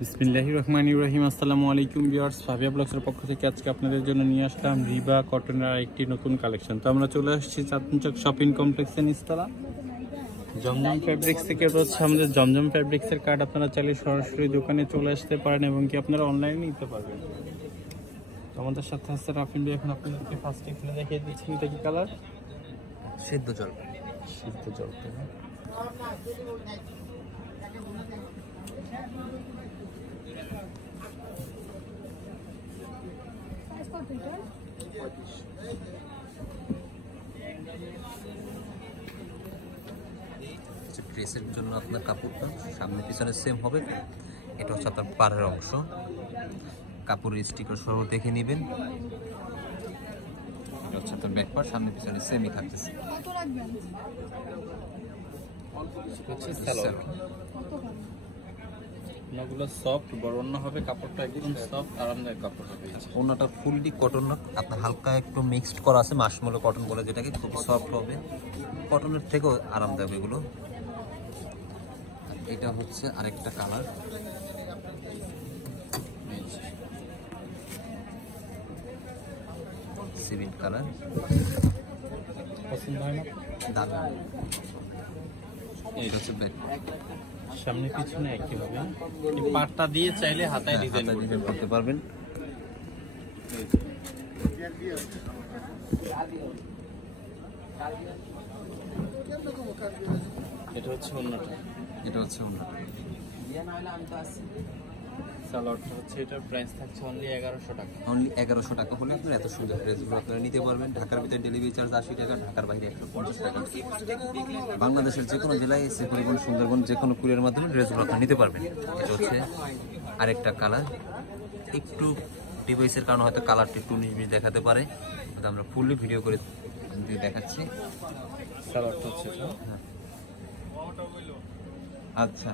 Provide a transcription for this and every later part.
বিসমিল্লাহির রহমানির রহিম। আসসালামু আলাইকুম ভিউয়ার্স, ফাবিয়া ব্লগসের পক্ষ থেকে আজকে আপনাদের জন্য নিয়ে আসলাম রিবা কটনের আরেকটি নতুন কালেকশন। তো আমরা চলে আসছি চাঁদনি শপিং কমপ্লেক্সের নিচতলা জমজম ফ্যাব্রিক্স থেকে। হচ্ছে আমাদের জমজম ফ্যাব্রিক্সের কার্ড আপনারা চাইলে সরাসরি দোকানে চলে আসতে পারেন এবং কি আপনারা অনলাইনে নিতে পারবেন। আমাদের সাথে আছে রাফিন ভাই। এখন আপনাদেরকে ফার্স্টে খুলে দেখিয়ে দিচ্ছি, এটা কি কালার? সিদ্ধ জল। সিদ্ধ জল। ড্রেসের জন্য আপনার কাপড়টা সামনে পিছনে সেম হবে। এটা হচ্ছে আপনার পাড়ের অংশ, কাপড়ের স্টিকার সহ দেখে নেবেন। এটা হচ্ছে আপনার ব্যাক পার্ট, সামনে পিছনে সেমই থাকতেছে। ওনাগুলো সফট বরণ্য হবে, কাপড়টা একদম সফট আরামদায়ক কাপড় হবে। ওনাটা ফুললি কটন না, আপনার হালকা একটু মিক্সড করা আছে মাশমেলো কটন বলে যেটাকে, খুব সফট হবে, কটনের থেকেও আরামদায়ক এগুলো। এটা হচ্ছে আরেকটা কালার, সিভিল কালার। পছন্দ হয় না? দারুণ। এটা হচ্ছে ব্যাক, সামনে পিছনে একই হবে। এই পাটটা দিয়ে চাইলে হাতায় ডিজাইন করতে পারবেন। এটা হচ্ছে অন্যটা। এটা হচ্ছে অন্যটা। সালোয়ারটা হচ্ছে, এটার প্রাইস থাকছে অনলি 1100 টাকা। অনলি 1100 টাকা হলে আপনারা এত সুন্দর ড্রেসগুলো আপনারা নিতে পারবেন। ঢাকার ভিতরে ডেলিভারি চার্জ 80 টাকা, ঢাকার বাইরে 150 টাকা। বাংলাদেশের যে কোনো জেলায় এসে পরিবহন সুন্দরবন যে কোনো কুরিয়ার মাধ্যমে ড্রেসগুলো আপনারা নিতে পারবেন। এটা হচ্ছে আরেকটা কালার, একটু ডিভাইসের কারণে হয়তো কালারটা একটু 19-20 দেখাতে পারে, তো আমরা ফুললি ভিডিও করে দেখাচ্ছি। সালোয়ারটা হচ্ছে আচ্ছা,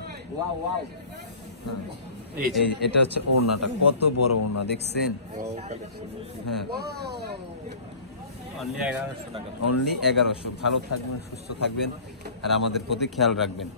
এটা হচ্ছে ওড়নাটা, কত বড় ওড়না দেখছেন? হ্যাঁ, অনলি 1100 টাকা। অনলি 1100। ভালো থাকবেন, সুস্থ থাকবেন আর আমাদের প্রতি খেয়াল রাখবেন।